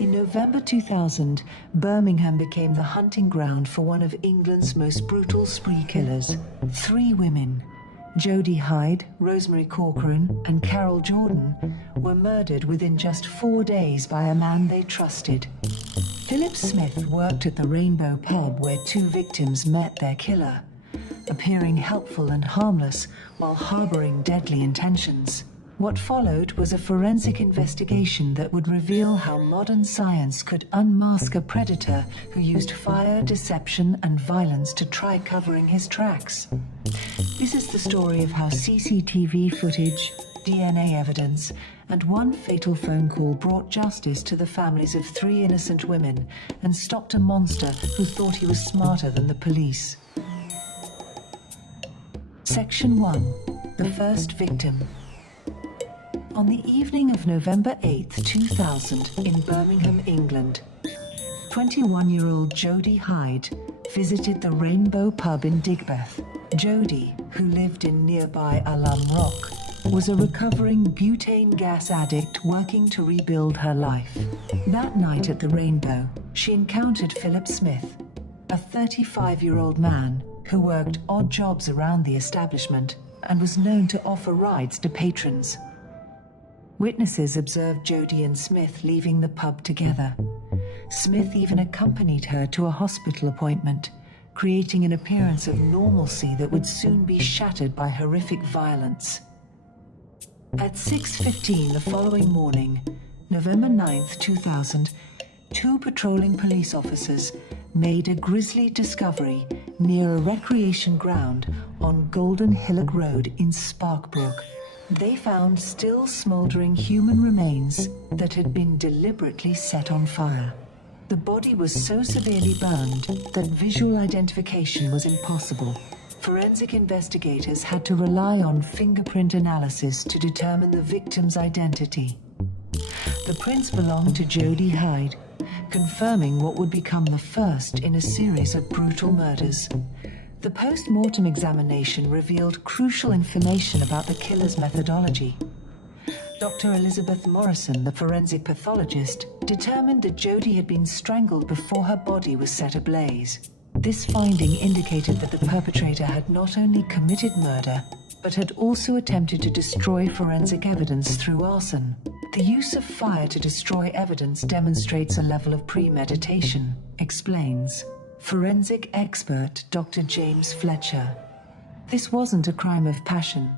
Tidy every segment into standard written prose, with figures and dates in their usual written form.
In November 2000, Birmingham became the hunting ground for one of England's most brutal spree killers. 3 women, Jodie Hyde, Rosemary Corcoran, and Carol Jordan, were murdered within just 4 days by a man they trusted. Philip Smith worked at the Rainbow pub where 2 victims met their killer, appearing helpful and harmless while harboring deadly intentions. What followed was a forensic investigation that would reveal how modern science could unmask a predator who used fire, deception, and violence to try covering his tracks. This is the story of how CCTV footage, DNA evidence, and one fatal phone call brought justice to the families of 3 innocent women and stopped a monster who thought he was smarter than the police. Section 1. The first victim. On the evening of November 8, 2000, in Birmingham, England, 21-year-old Jodie Hyde visited the Rainbow pub in Digbeth. Jodie, who lived in nearby Alum Rock, was a recovering butane gas addict working to rebuild her life. That night at the Rainbow, she encountered Philip Smith, a 35-year-old man who worked odd jobs around the establishment and was known to offer rides to patrons. Witnesses observed Jodie and Smith leaving the pub together. Smith even accompanied her to a hospital appointment, creating an appearance of normalcy that would soon be shattered by horrific violence. At 6:15 the following morning, November 9, 2000, 2 patrolling police officers made a grisly discovery near a recreation ground on Golden Hillock Road in Sparkbrook. They found still smoldering human remains that had been deliberately set on fire. The body was so severely burned that visual identification was impossible. Forensic investigators had to rely on fingerprint analysis to determine the victim's identity. The prints belonged to Jodie Hyde, confirming what would become the first in a series of brutal murders. The post-mortem examination revealed crucial information about the killer's methodology. Dr. Elizabeth Morrison, the forensic pathologist, determined that Jodie had been strangled before her body was set ablaze. This finding indicated that the perpetrator had not only committed murder, but had also attempted to destroy forensic evidence through arson. The use of fire to destroy evidence demonstrates a level of premeditation, explains forensic expert Dr. James Fletcher. This wasn't a crime of passion.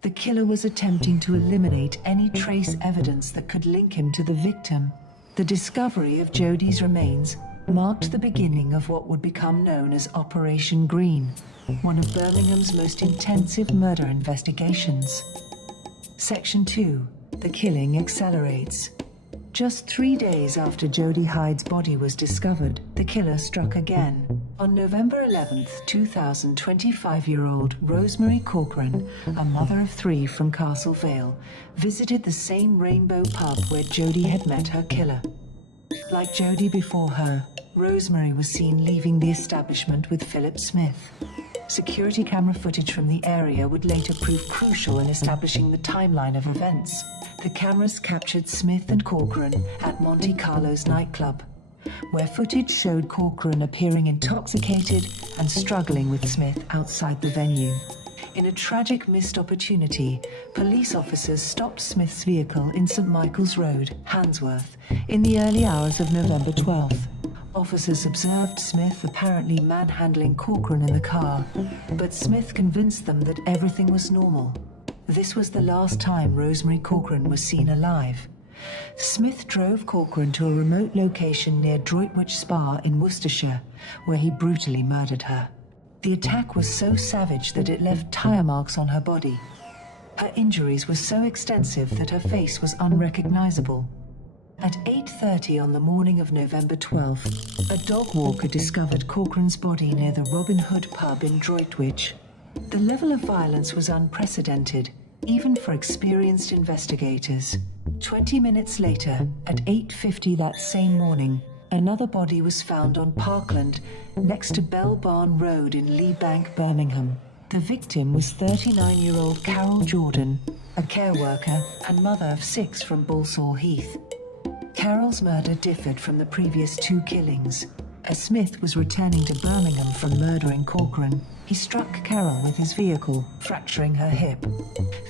The killer was attempting to eliminate any trace evidence that could link him to the victim. The discovery of Jodie's remains marked the beginning of what would become known as Operation Green, one of Birmingham's most intensive murder investigations. Section 2. The killing accelerates. Just 3 days after Jodie Hyde's body was discovered, the killer struck again. On November 11, 2000, 25-year-old Rosemary Corcoran, a mother of 3 from Castle Vale, visited the same Rainbow pub where Jodie had met her killer. Like Jodie before her, Rosemary was seen leaving the establishment with Philip Smith. Security camera footage from the area would later prove crucial in establishing the timeline of events. The cameras captured Smith and Corcoran at Monte Carlo's nightclub, where footage showed Corcoran appearing intoxicated and struggling with Smith outside the venue. In a tragic missed opportunity, police officers stopped Smith's vehicle in St. Michael's Road, Handsworth, in the early hours of November 12th. Officers observed Smith apparently manhandling Corcoran in the car, but Smith convinced them that everything was normal. This was the last time Rosemary Corcoran was seen alive. Smith drove Corcoran to a remote location near Droitwich Spa in Worcestershire, where he brutally murdered her. The attack was so savage that it left tire marks on her body. Her injuries were so extensive that her face was unrecognizable. At 8:30 on the morning of November 12th, a dog walker discovered Corcoran's body near the Robin Hood pub in Droitwich. The level of violence was unprecedented, even for experienced investigators. 20 minutes later, at 8:50 that same morning, another body was found on Parkland, next to Bell Barn Road in Lee Bank, Birmingham. The victim was 39-year-old Carol Jordan, a care worker and mother of 6 from Balsall Heath. Carol's murder differed from the previous two killings. As Smith was returning to Birmingham from murdering Corcoran, he struck Carol with his vehicle, fracturing her hip.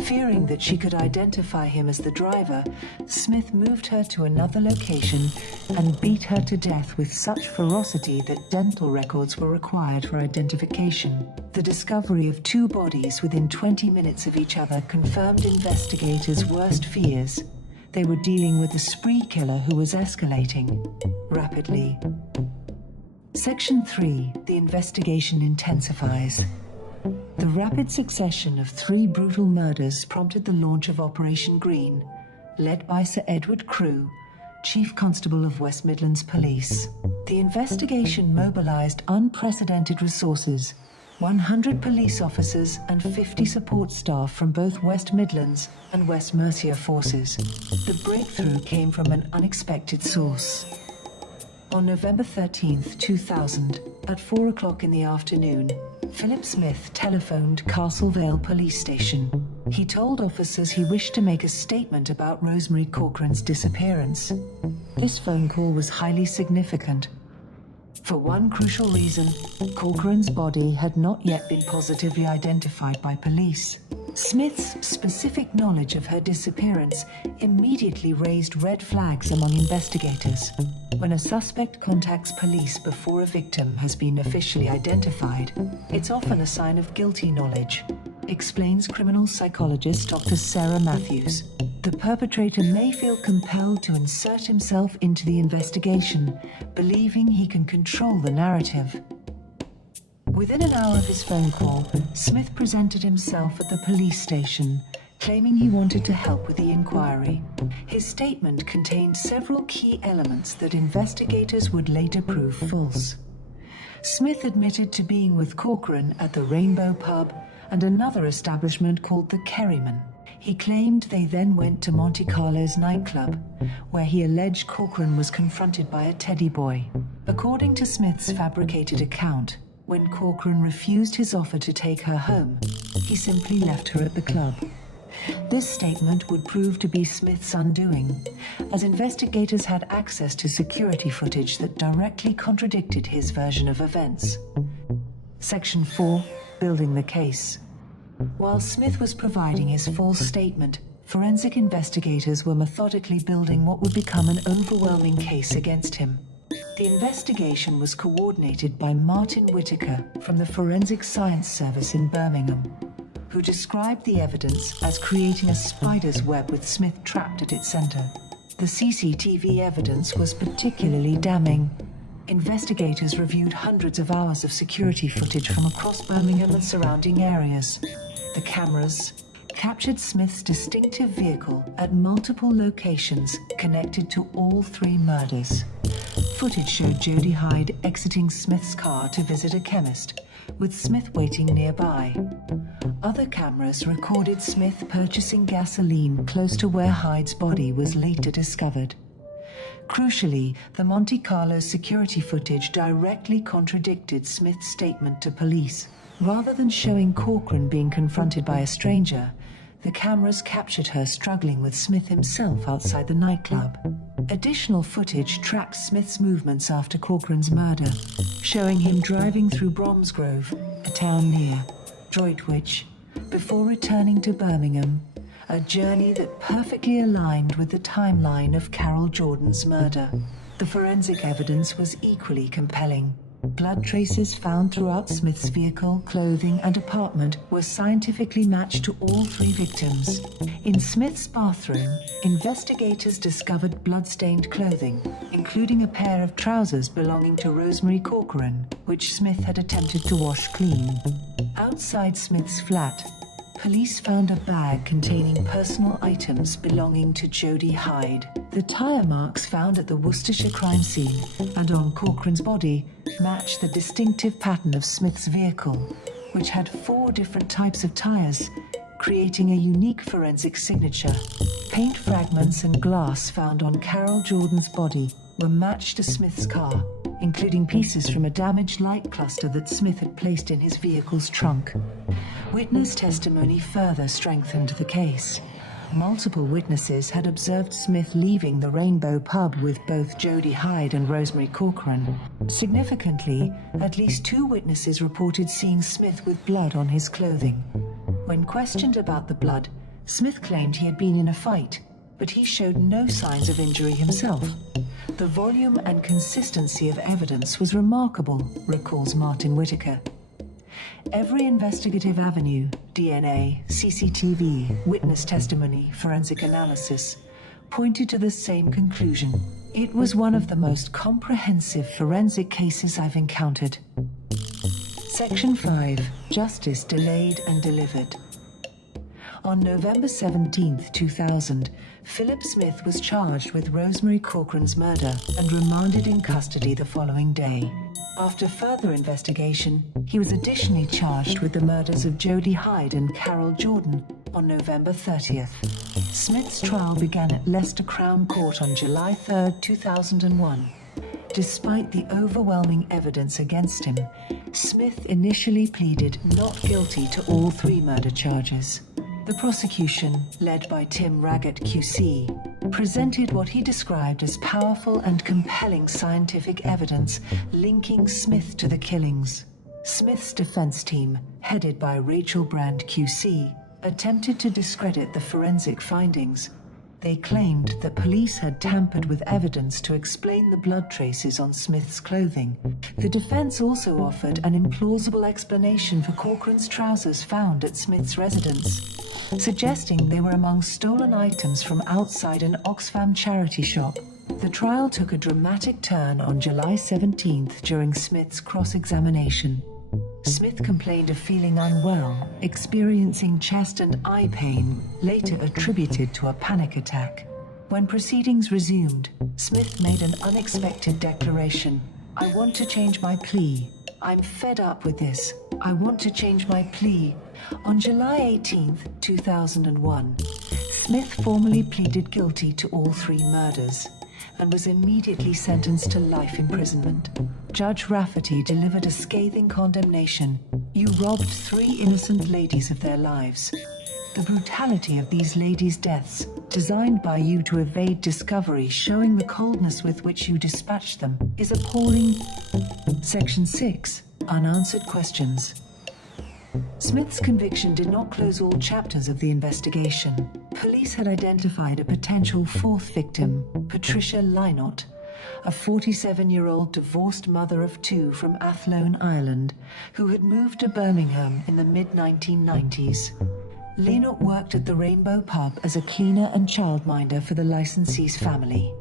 Fearing that she could identify him as the driver, Smith moved her to another location and beat her to death with such ferocity that dental records were required for identification. The discovery of two bodies within 20 minutes of each other confirmed investigators' worst fears. They were dealing with a spree killer who was escalating rapidly. Section 3. The investigation intensifies. The rapid succession of 3 brutal murders prompted the launch of Operation Green, led by Sir Edward Crewe, Chief Constable of West Midlands Police. The investigation mobilized unprecedented resources, 100 police officers and 50 support staff from both West Midlands and West Mercia forces. The breakthrough came from an unexpected source. On November 13, 2000, at 4 o'clock in the afternoon, Philip Smith telephoned Castlevale Police Station. He told officers he wished to make a statement about Rosemary Corcoran's disappearance. This phone call was highly significant. For one crucial reason, Corcoran's body had not yet been positively identified by police. Smith's specific knowledge of her disappearance immediately raised red flags among investigators. When a suspect contacts police before a victim has been officially identified, it's often a sign of guilty knowledge, explains criminal psychologist Dr. Sarah Matthews. The perpetrator may feel compelled to insert himself into the investigation, believing he can control the narrative. Within an hour of his phone call, Smith presented himself at the police station, claiming he wanted to help with the inquiry. His statement contained several key elements that investigators would later prove false. Smith admitted to being with Corcoran at the Rainbow Pub and another establishment called the Kerryman. He claimed they then went to Monte Carlo's nightclub, where he alleged Corcoran was confronted by a teddy boy. According to Smith's fabricated account, when Corcoran refused his offer to take her home, he simply left her at the club. This statement would prove to be Smith's undoing, as investigators had access to security footage that directly contradicted his version of events. Section 4. Building the case. While Smith was providing his false statement, forensic investigators were methodically building what would become an overwhelming case against him. The investigation was coordinated by Martin Whitaker from the Forensic Science Service in Birmingham, who described the evidence as creating a spider's web with Smith trapped at its center. The CCTV evidence was particularly damning. Investigators reviewed hundreds of hours of security footage from across Birmingham and surrounding areas. The cameras captured Smith's distinctive vehicle at multiple locations connected to all 3 murders. Footage showed Jodie Hyde exiting Smith's car to visit a chemist, with Smith waiting nearby. Other cameras recorded Smith purchasing gasoline close to where Hyde's body was later discovered. Crucially, the Monte Carlo security footage directly contradicted Smith's statement to police. Rather than showing Corcoran being confronted by a stranger, the cameras captured her struggling with Smith himself outside the nightclub. Additional footage tracked Smith's movements after Corcoran's murder, showing him driving through Bromsgrove, a town near Droitwich, before returning to Birmingham, a journey that perfectly aligned with the timeline of Carol Jordan's murder. The forensic evidence was equally compelling. Blood traces found throughout Smith's vehicle, clothing, and apartment were scientifically matched to all 3 victims. In Smith's bathroom, investigators discovered blood-stained clothing, including a pair of trousers belonging to Rosemary Corcoran, which Smith had attempted to wash clean. Outside Smith's flat, police found a bag containing personal items belonging to Jodie Hyde. The tire marks found at the Worcestershire crime scene and on Corcoran's body matched the distinctive pattern of Smith's vehicle, which had 4 different types of tires, creating a unique forensic signature. Paint fragments and glass found on Carol Jordan's body were matched to Smith's car, including pieces from a damaged light cluster that Smith had placed in his vehicle's trunk. Witness testimony further strengthened the case. Multiple witnesses had observed Smith leaving the Rainbow pub with both Jodie Hyde and Rosemary Corcoran. Significantly, at least 2 witnesses reported seeing Smith with blood on his clothing. When questioned about the blood, Smith claimed he had been in a fight, but he showed no signs of injury himself. The volume and consistency of evidence was remarkable, recalls Martin Whitaker. Every investigative avenue, DNA, CCTV, witness testimony, forensic analysis, pointed to the same conclusion. It was one of the most comprehensive forensic cases I've encountered. Section 5. Justice delayed and delivered. On November 17, 2000, Philip Smith was charged with Rosemary Corcoran's murder and remanded in custody the following day. After further investigation, he was additionally charged with the murders of Jodie Hyde and Carol Jordan on November 30th. Smith's trial began at Leicester Crown Court on July 3, 2001. Despite the overwhelming evidence against him, Smith initially pleaded not guilty to all 3 murder charges. The prosecution, led by Tim Raggett QC, presented what he described as powerful and compelling scientific evidence linking Smith to the killings. Smith's defense team, headed by Rachel Brand QC, attempted to discredit the forensic findings. They claimed that police had tampered with evidence to explain the blood traces on Smith's clothing. The defense also offered an implausible explanation for Corcoran's trousers found at Smith's residence, suggesting they were among stolen items from outside an Oxfam charity shop. The trial took a dramatic turn on July 17th during Smith's cross-examination. Smith complained of feeling unwell, experiencing chest and eye pain, later attributed to a panic attack. When proceedings resumed, Smith made an unexpected declaration. "I want to change my plea. I'm fed up with this. I want to change my plea." On July 18, 2001, Smith formally pleaded guilty to all 3 murders and was immediately sentenced to life imprisonment. Judge Rafferty delivered a scathing condemnation. "You robbed 3 innocent ladies of their lives. The brutality of these ladies' deaths, designed by you to evade discovery, showing the coldness with which you dispatched them, is appalling." Section 6. Unanswered questions. Smith's conviction did not close all chapters of the investigation. Police had identified a potential 4th victim, Patricia Lynott, a 47-year-old divorced mother of 2 from Athlone, Ireland, who had moved to Birmingham in the mid-1990s. Lynott worked at the Rainbow pub as a cleaner and childminder for the licensee's family,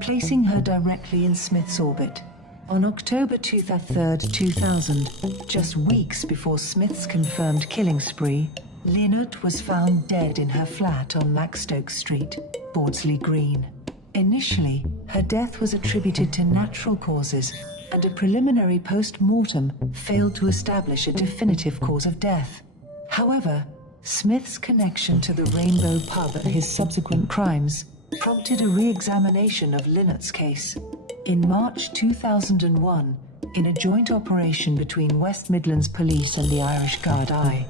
placing her directly in Smith's orbit. On October 23, 2000, just weeks before Smith's confirmed killing spree, Lynott was found dead in her flat on Maxstoke Street, Bordsley Green. Initially, her death was attributed to natural causes, and a preliminary post-mortem failed to establish a definitive cause of death. However, Smith's connection to the Rainbow pub and his subsequent crimes prompted a re-examination of Lynott's case. In March 2001, in a joint operation between West Midlands Police and the Irish Guard I,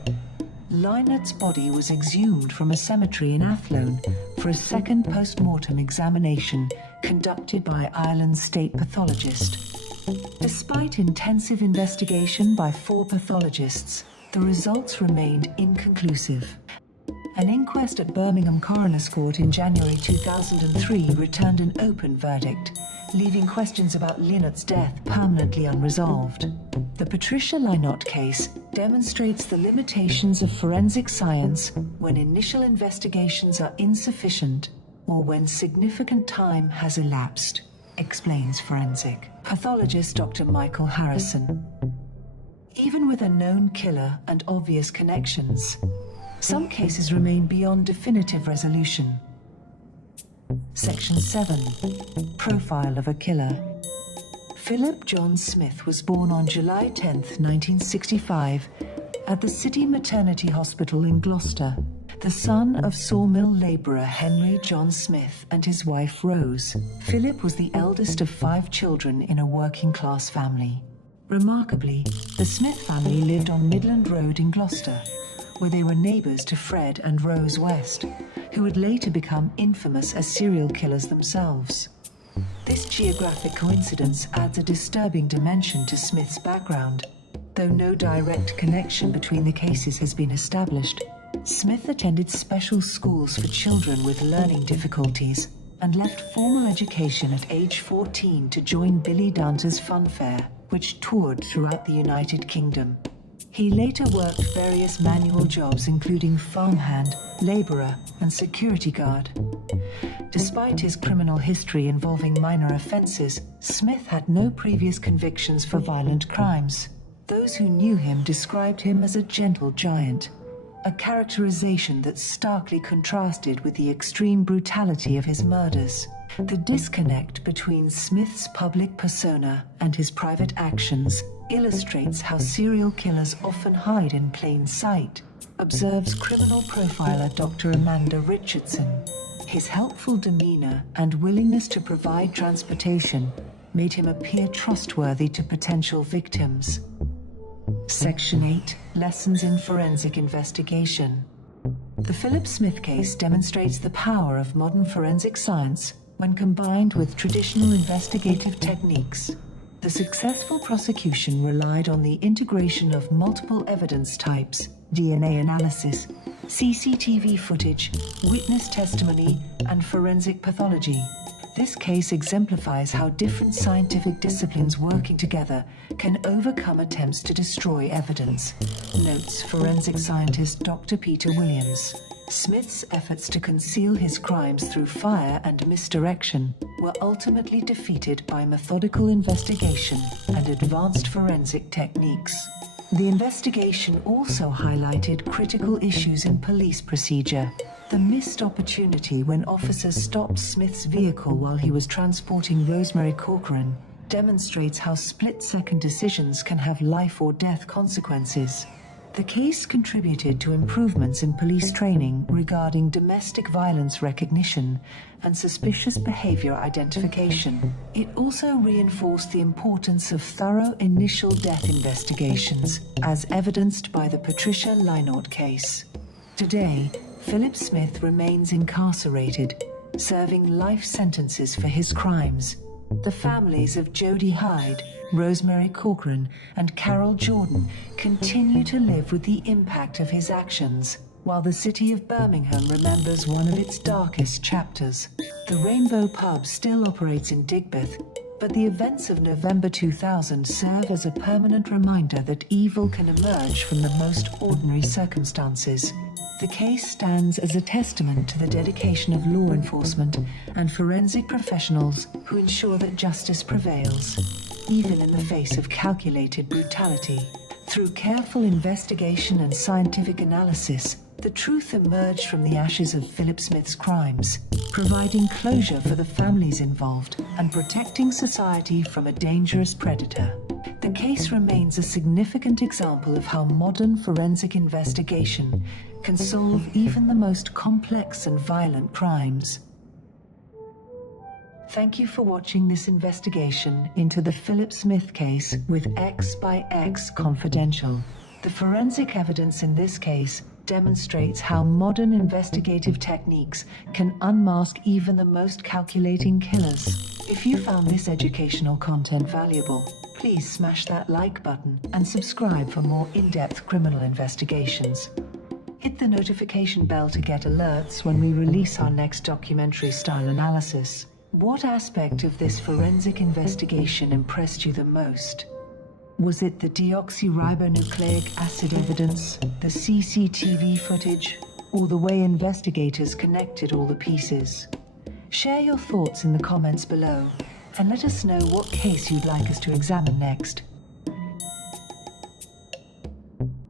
Lynott's body was exhumed from a cemetery in Athlone for a second post-mortem examination conducted by Ireland's state pathologist. Despite intensive investigation by 4 pathologists, the results remained inconclusive. An inquest at Birmingham Coroner's Court in January 2003 returned an open verdict, leaving questions about Lynott's death permanently unresolved. The Patricia Lynott case demonstrates the limitations of forensic science when initial investigations are insufficient or when significant time has elapsed, explains forensic pathologist Dr. Michael Harrison. Even with a known killer and obvious connections, some cases remain beyond definitive resolution. Section 7. Profile of a killer. Philip John Smith was born on July 10, 1965, at the City Maternity Hospital in Gloucester, the son of sawmill labourer Henry John Smith and his wife Rose. Philip was the eldest of 5 children in a working-class family. Remarkably, the Smith family lived on Midland Road in Gloucester, where they were neighbours to Fred and Rose West, who would later become infamous as serial killers themselves. This geographic coincidence adds a disturbing dimension to Smith's background. Though no direct connection between the cases has been established, Smith attended special schools for children with learning difficulties and left formal education at age 14 to join Billy Dante's funfair, which toured throughout the United Kingdom. He later worked various manual jobs including farmhand, laborer, and security guard. Despite his criminal history involving minor offenses, Smith had no previous convictions for violent crimes. Those who knew him described him as a gentle giant, a characterization that starkly contrasted with the extreme brutality of his murders. The disconnect between Smith's public persona and his private actions illustrates how serial killers often hide in plain sight, observes criminal profiler Dr. Amanda Richardson. His helpful demeanor and willingness to provide transportation made him appear trustworthy to potential victims. Section 8. Lessons in Forensic Investigation. The Philip Smith case demonstrates the power of modern forensic science when combined with traditional investigative techniques. The successful prosecution relied on the integration of multiple evidence types, DNA analysis, CCTV footage, witness testimony, and forensic pathology. This case exemplifies how different scientific disciplines working together can overcome attempts to destroy evidence. Notes forensic scientist Dr. Peter Williams. Smith's efforts to conceal his crimes through fire and misdirection were ultimately defeated by methodical investigation and advanced forensic techniques. The investigation also highlighted critical issues in police procedure. The missed opportunity when officers stopped Smith's vehicle while he was transporting Rosemary Corcoran demonstrates how split-second decisions can have life or death consequences. The case contributed to improvements in police training regarding domestic violence recognition and suspicious behavior identification. It also reinforced the importance of thorough initial death investigations, as evidenced by the Patricia Lynott case. Today, Philip Smith remains incarcerated, serving life sentences for his crimes. The families of Jodie Hyde, Rosemary Corcoran, and Carol Jordan continue to live with the impact of his actions, while the city of Birmingham remembers one of its darkest chapters. The Rainbow Pub still operates in Digbeth, but the events of November 2000 serve as a permanent reminder that evil can emerge from the most ordinary circumstances. The case stands as a testament to the dedication of law enforcement and forensic professionals who ensure that justice prevails, even in the face of calculated brutality. Through careful investigation and scientific analysis, the truth emerged from the ashes of Philip Smith's crimes, providing closure for the families involved and protecting society from a dangerous predator. The case remains a significant example of how modern forensic investigation can solve even the most complex and violent crimes. Thank you for watching this investigation into the Philip Smith case with X by X Confidential. The forensic evidence in this case demonstrates how modern investigative techniques can unmask even the most calculating killers. If you found this educational content valuable, please smash that like button and subscribe for more in-depth criminal investigations. Hit the notification bell to get alerts when we release our next documentary-style analysis. What aspect of this forensic investigation impressed you the most? Was it the deoxyribonucleic acid evidence, the CCTV footage, or the way investigators connected all the pieces? Share your thoughts in the comments below, and let us know what case you'd like us to examine next.